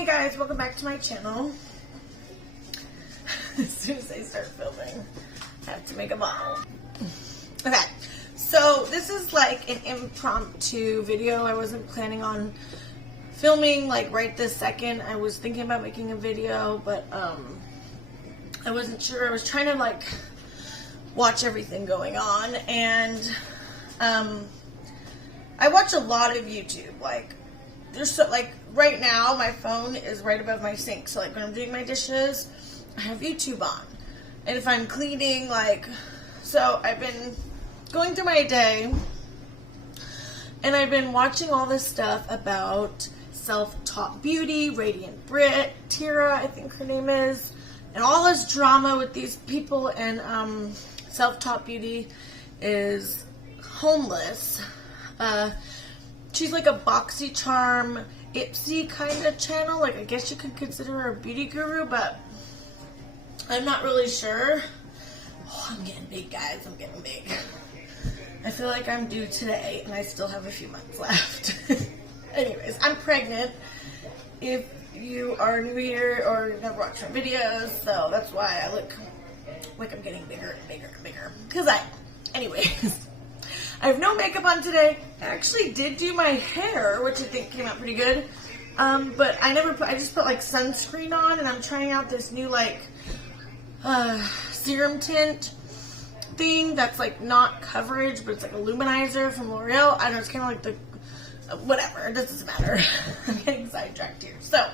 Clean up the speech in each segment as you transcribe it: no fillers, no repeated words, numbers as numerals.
Hey guys, welcome back to my channel. As soon as I start filming, I have to make a bottle. Okay, so this is like an impromptu video. I wasn't planning on filming like right this second. I was thinking about making a video, but I wasn't sure. I was trying to like watch everything going on, and I watch a lot of YouTube. Like there's so, like right now my phone is right above my sink, so like when I'm doing my dishes I have YouTube on, and if I'm cleaning, like, so I've been going through my day and I've been watching all this stuff about self-taught beauty, Radiant Brit, Tira I think her name is, and all this drama with these people. And self-taught beauty is homeless. She's like a BoxyCharm, Ipsy kind of channel. Like, I guess you could consider her a beauty guru, but I'm not really sure. Oh, I'm getting big, guys. I'm getting big. I feel like I'm due today, and I still have a few months left. Anyways, I'm pregnant. If you are new here or you've never watched my videos, so that's why I look like I'm getting bigger and bigger and bigger. Anyways. I have no makeup on today. I actually did do my hair, which I think came out pretty good. But I just put like sunscreen on, and I'm trying out this new like serum tint thing that's like not coverage, but it's like a luminizer from L'Oreal. I don't know, it's kind of like the, whatever, it doesn't matter. I'm getting sidetracked here. So,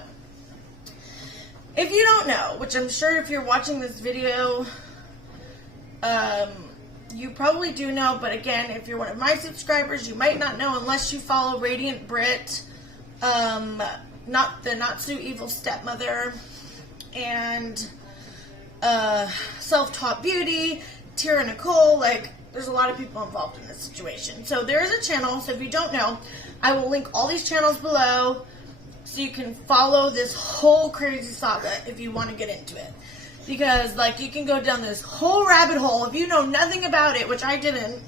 if you don't know, which I'm sure if you're watching this video, you probably do know, but again, if you're one of my subscribers, you might not know unless you follow Radiant Brit, not the Not So Evil Stepmother, and Self-Taught Beauty, Tira Nicole. Like, there's a lot of people involved in this situation. So there is a channel, so if you don't know, I will link all these channels below so you can follow this whole crazy saga if you want to get into it. Because, like, you can go down this whole rabbit hole if you know nothing about it, which I didn't.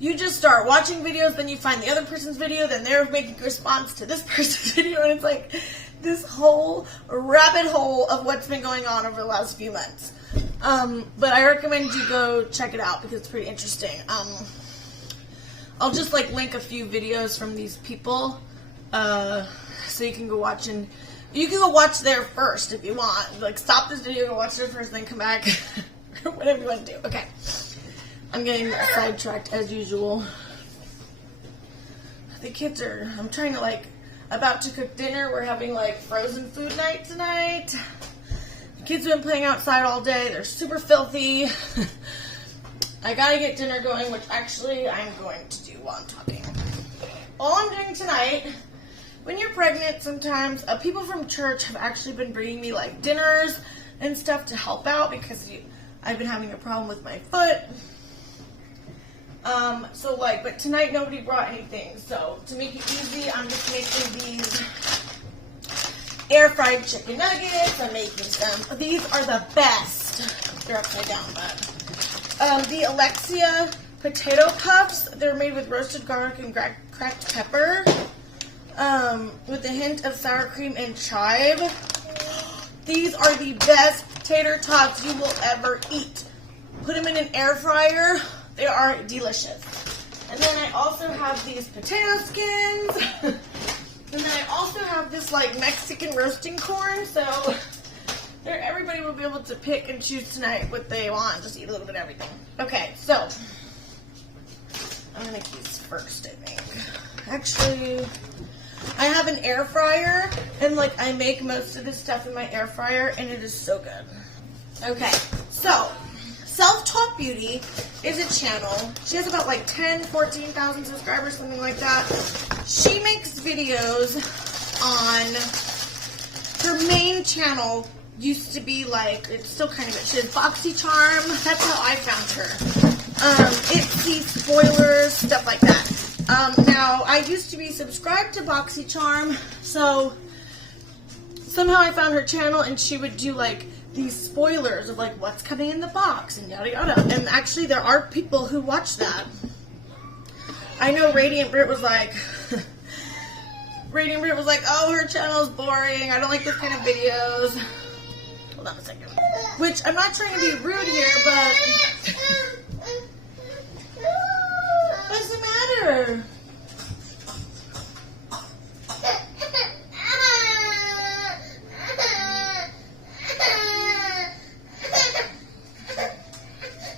You just start watching videos, then you find the other person's video, then they're making a response to this person's video, and it's like this whole rabbit hole of what's been going on over the last few months. But I recommend you go check it out because it's pretty interesting. I'll just, like, link a few videos from these people so you can go watch, and you can go watch there first if you want. Like, stop this video, go watch there first, then come back. Or whatever you want to do. Okay. I'm getting sidetracked as usual. The kids are, I'm trying to, like, about to cook dinner. We're having, like, frozen food night tonight. The kids have been playing outside all day. They're super filthy. I gotta get dinner going, which actually I'm going to do while I'm talking. All I'm doing tonight, when you're pregnant, sometimes people from church have actually been bringing me like dinners and stuff to help out because I've been having a problem with my foot. So like, but tonight nobody brought anything. So to make it easy, I'm just making these air fried chicken nuggets. I'm making some. These are the best. They're upside down, but the Alexia potato puffs. They're made with roasted garlic and cracked pepper. With a hint of sour cream and chive. These are the best tater tots you will ever eat. Put them in an air fryer. They are delicious. And then I also have these potato skins. And then I also have this like Mexican roasting corn. So everybody will be able to pick and choose tonight what they want. Just eat a little bit of everything. Okay, so I'm gonna make these first, I think. Actually, I have an air fryer, and like I make most of this stuff in my air fryer, and it is so good. Okay, so Self-Taught Beauty is a channel. She has about like 14,000 subscribers, something like that. She makes videos on her main channel. Used to be like, it's still kind of good. She has BoxyCharm. That's how I found her. Ipsy, spoilers, stuff like that. Now, I used to be subscribed to BoxyCharm, so somehow I found her channel, and she would do, like, these spoilers of, like, what's coming in the box, and yada yada. And actually, there are people who watch that. I know Radiant Brit was like, Radiant Brit was like, oh, her channel's boring. I don't like this kind of videos. Hold on a second. Which, I'm not trying to be rude here, but... What's the matter?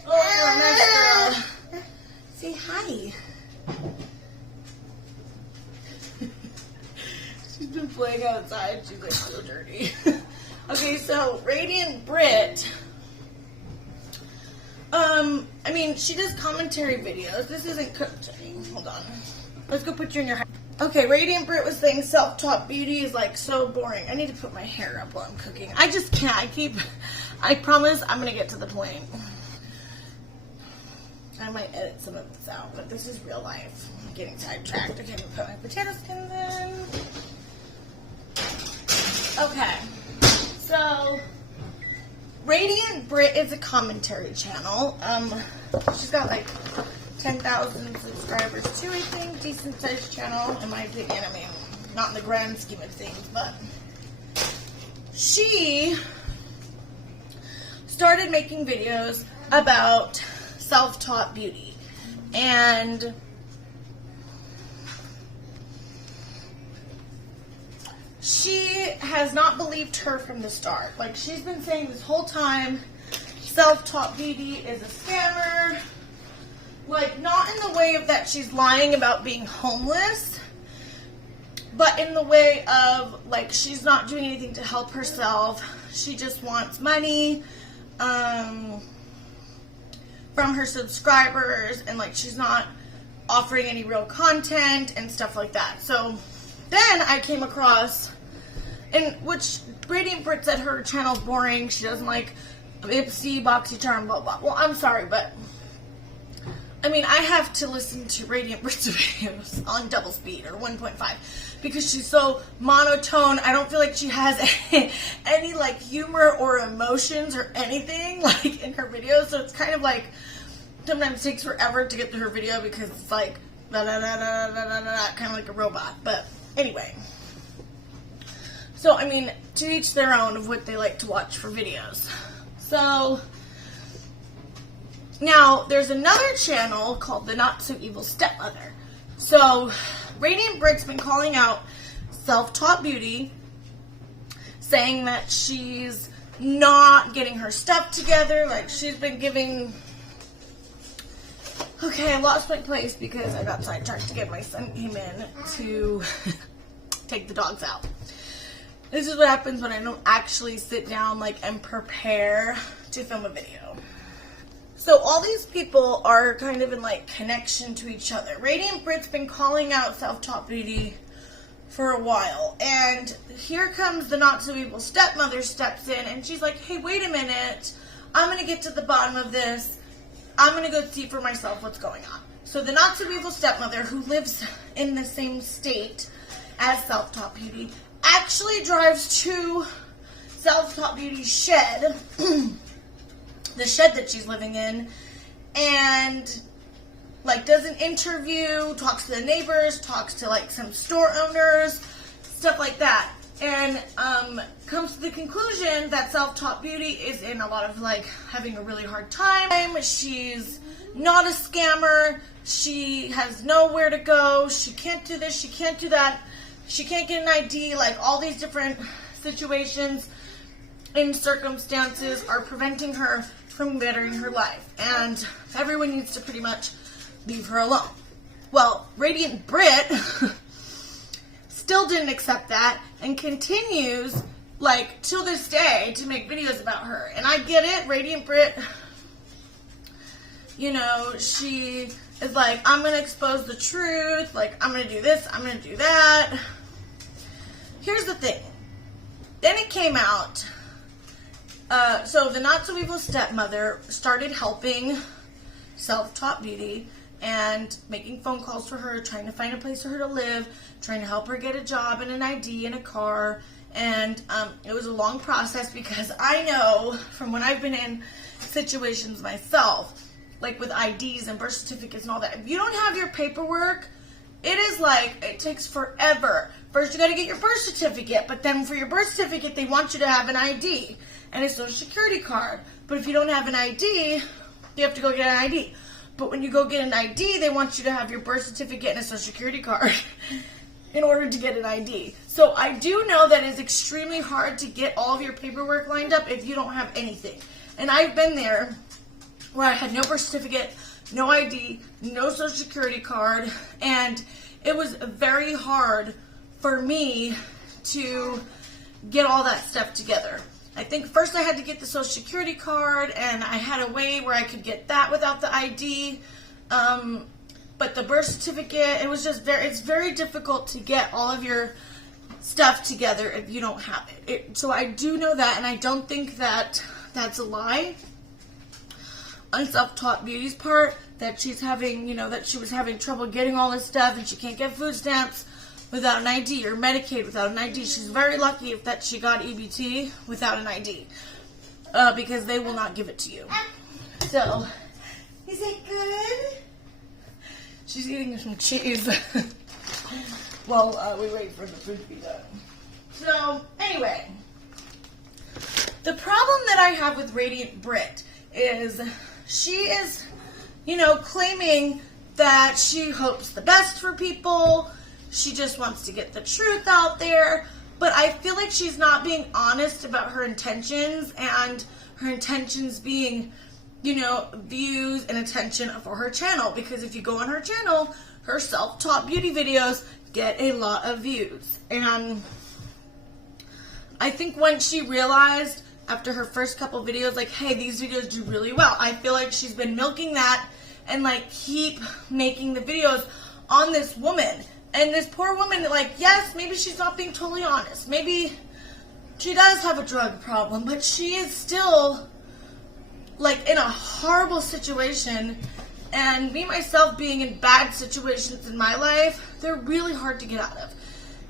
Oh, you're a mess, girl. Say hi. She's been playing outside. She's like so dirty. Okay, so Radiant Brit. I mean, she does commentary videos. This isn't cooking. Hold on. Let's go put you in your hair. Okay, Radiant Brit was saying self-taught beauty is like so boring. I need to put my hair up while I'm cooking. I just can't. I promise I'm going to get to the point. I might edit some of this out, but this is real life. I'm getting sidetracked. Okay, I'm going to put my potato skins in. Okay, so Radiant Brit is a commentary channel. She's got like 10,000 subscribers too, I think. Decent sized channel, in my opinion. I mean, not in the grand scheme of things, but she started making videos about self-taught beauty. And she has not believed her from the start. Like, she's been saying this whole time, self-taught beauty is a scammer. Like, not in the way of that she's lying about being homeless, but in the way of, like, she's not doing anything to help herself. She just wants money from her subscribers, and, like, she's not offering any real content and stuff like that. So then I came across, in which Radiant Brit said her channel's boring. She doesn't like Ipsy, BoxyCharm, blah, blah. Well, I'm sorry, but I mean, I have to listen to Radiant Brit's videos on double speed or 1.5 because she's so monotone. I don't feel like she has any like humor or emotions or anything like in her videos. So it's kind of like sometimes takes forever to get to her video because it's like da da da da da da da, kind of like a robot. But anyway, so I mean, to each their own of what they like to watch for videos. So now there's another channel called the Not So Evil Stepmother. So Radiant Brit's been calling out self-taught beauty, saying that she's not getting her stuff together. Like, she's been giving... Okay, I lost my place because I got sidetracked to get my son came in to take the dogs out. This is what happens when I don't actually sit down like and prepare to film a video. So all these people are kind of in like connection to each other. Radiant Brit's been calling out self-taught beauty for a while, and here comes the Not So Evil Stepmother steps in, and she's like, hey, wait a minute, I'm going to get to the bottom of this. I'm going to go see for myself what's going on. So the Not So Evil Stepmother, who lives in the same state as Self-Taught Beauty, actually drives to Self-Taught Beauty's shed, the shed that she's living in, and like does an interview, talks to the neighbors, talks to like some store owners, stuff like that, and comes to the conclusion that Self-Taught Beauty is in a lot of like having a really hard time. She's not a scammer. She has nowhere to go. She can't do this. She can't do that. She can't get an ID. Like all these different situations and circumstances are preventing her from bettering her life, and everyone needs to pretty much leave her alone. Well, Radiant Brit still didn't accept that and continues, like, till this day to make videos about her. And I get it, Radiant Brit, you know, she is like, I'm going to expose the truth, like, I'm going to do this, I'm going to do that. Here's the thing. Then it came out, so the Not So Evil Stepmother started helping Self-Taught Beauty and making phone calls for her, trying to find a place for her to live, trying to help her get a job and an ID and a car. And it was a long process because I know from when I've been in situations myself, like with IDs and birth certificates and all that, if you don't have your paperwork, it is like, it takes forever First, you got to get your birth certificate, but then for your birth certificate, they want you to have an ID and a social security card. But if you don't have an ID, you have to go get an ID. But when you go get an ID, they want you to have your birth certificate and a social security card in order to get an ID. So I do know that it's extremely hard to get all of your paperwork lined up if you don't have anything. And I've been there where I had no birth certificate, no ID, no social security card, and it was very hard for me to get all that stuff together. I think first I had to get the social security card, and I had a way where I could get that without the ID. But the birth certificate, it's very difficult to get all of your stuff together if you don't have it. So I do know that, and I don't think that that's a lie on Self-Taught Beauty's part, that she's having, that she was having trouble getting all this stuff and she can't get food stamps without an ID or Medicaid without an ID. She's very lucky that she got EBT without an ID because they will not give it to you. So, is it good? She's eating some cheese while we wait for the food to be done. So, anyway, the problem that I have with Radiant Brit is she is, claiming that she hopes the best for people. She just wants to get the truth out there. But I feel like she's not being honest about her intentions, and her intentions being, views and attention for her channel. Because if you go on her channel, her self-taught beauty videos get a lot of views. And I think once she realized after her first couple videos, like, hey, these videos do really well, I feel like she's been milking that and, keep making the videos on this woman. And this poor woman, yes, maybe she's not being totally honest. Maybe she does have a drug problem, but she is still, in a horrible situation. And me, myself, being in bad situations in my life, they're really hard to get out of.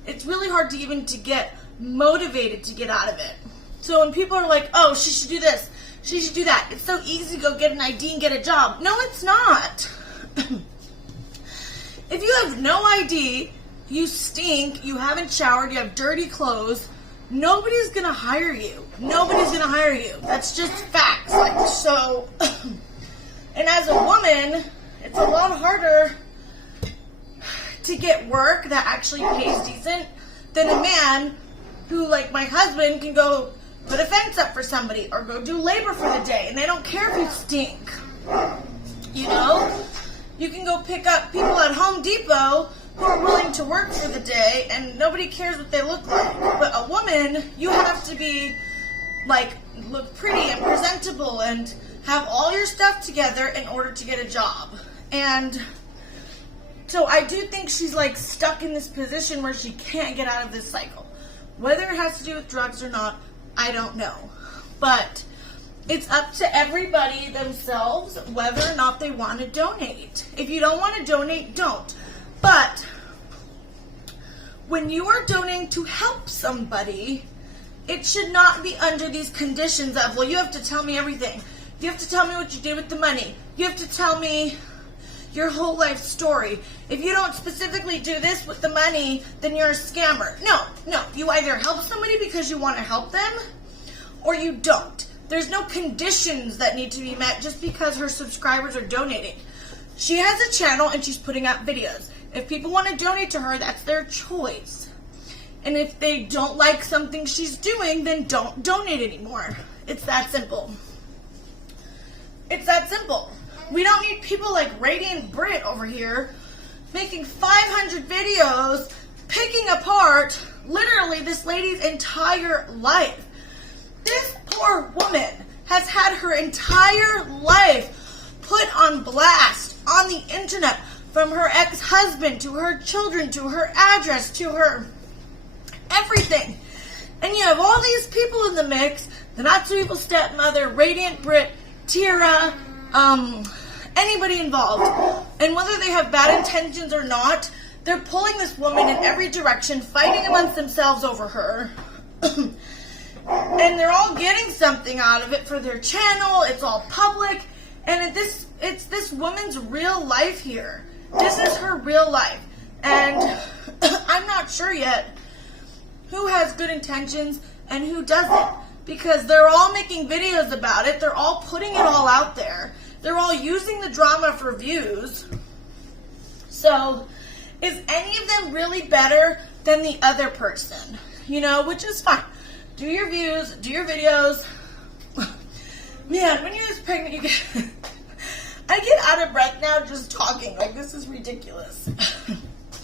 It's really hard to get motivated to get out of it. So when people are like, oh, she should do this, she should do that, it's so easy to go get an ID and get a job. No, it's not. If you have no ID, you stink, you haven't showered, you have dirty clothes, nobody's going to hire you. Nobody's going to hire you. That's just facts. And as a woman, it's a lot harder to get work that actually pays decent than a man who, like my husband, can go put a fence up for somebody or go do labor for the day, and they don't care if you stink. You can go pick up people at Home Depot who are willing to work for the day, and nobody cares what they look like. But a woman, you have to be, look pretty and presentable and have all your stuff together in order to get a job. And so I do think she's, stuck in this position where she can't get out of this cycle. Whether it has to do with drugs or not, I don't know. But it's up to everybody themselves whether or not they want to donate. If you don't want to donate, don't. But when you are donating to help somebody, it should not be under these conditions of, well, you have to tell me everything. You have to tell me what you did with the money. You have to tell me your whole life story. If you don't specifically do this with the money, then you're a scammer. No. You either help somebody because you want to help them, or you don't. There's no conditions that need to be met just because her subscribers are donating. She has a channel and she's putting out videos. If people want to donate to her, that's their choice. And if they don't like something she's doing, then don't donate anymore. It's that simple. It's that simple. We don't need people like Radiant Brit over here making 500 videos, picking apart literally this lady's entire life. This poor woman has had her entire life put on blast on the internet, from her ex-husband to her children to her address to her everything. And you have all these people in the mix, the Not So Evil Stepmother, Radiant Brit, Tira, anybody involved. And whether they have bad intentions or not, they're pulling this woman in every direction, fighting amongst themselves over her. And they're all getting something out of it for their channel. It's all public. And it's this woman's real life here. This is her real life. And I'm not sure yet who has good intentions and who doesn't, because they're all making videos about it. They're all putting it all out there. They're all using the drama for views. So is any of them really better than the other person? You know, which is fine. Do your views, do your videos. Man, when you're this pregnant, you get... I get out of breath now just talking. Like, this is ridiculous.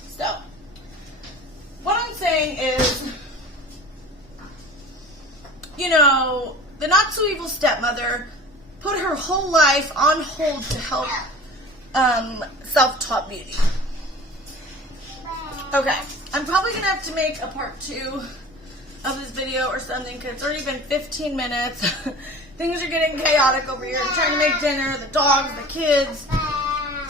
So, what I'm saying is, you know, the not-so-evil stepmother put her whole life on hold to help self-taught beauty. Okay, I'm probably going to have to make a part 2 of this video or something, because it's already been 15 minutes. Things are getting chaotic over here. I'm trying to make dinner, the dogs, the kids.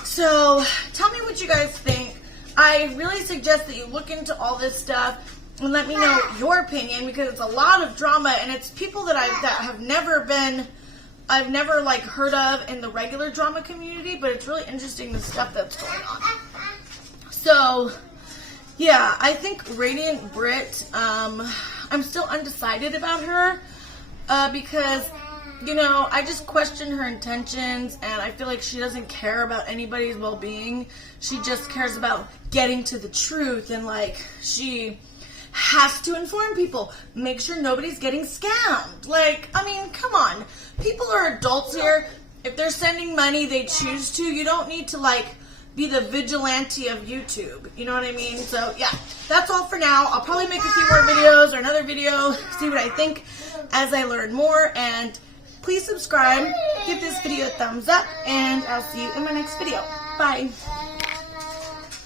So, tell me what you guys think. I really suggest that you look into all this stuff and let me know your opinion, because it's a lot of drama, and it's people that I've never like heard of in the regular drama community, but it's really interesting the stuff that's going on. So, yeah, I think Radiant Brit, I'm still undecided about her, because, you know, I just question her intentions, and I feel like she doesn't care about anybody's well-being. She just cares about getting to the truth, and, like, she has to inform people, make sure nobody's getting scammed. Like, I mean, come on. People are adults here. If they're sending money, they choose to. You don't need to, like, be the vigilante of YouTube. You know what I mean? So, yeah, that's all for now. I'll probably make a few more videos or another video, see what I think as I learn more. And please subscribe, give this video a thumbs up, and I'll see you in my next video. Bye.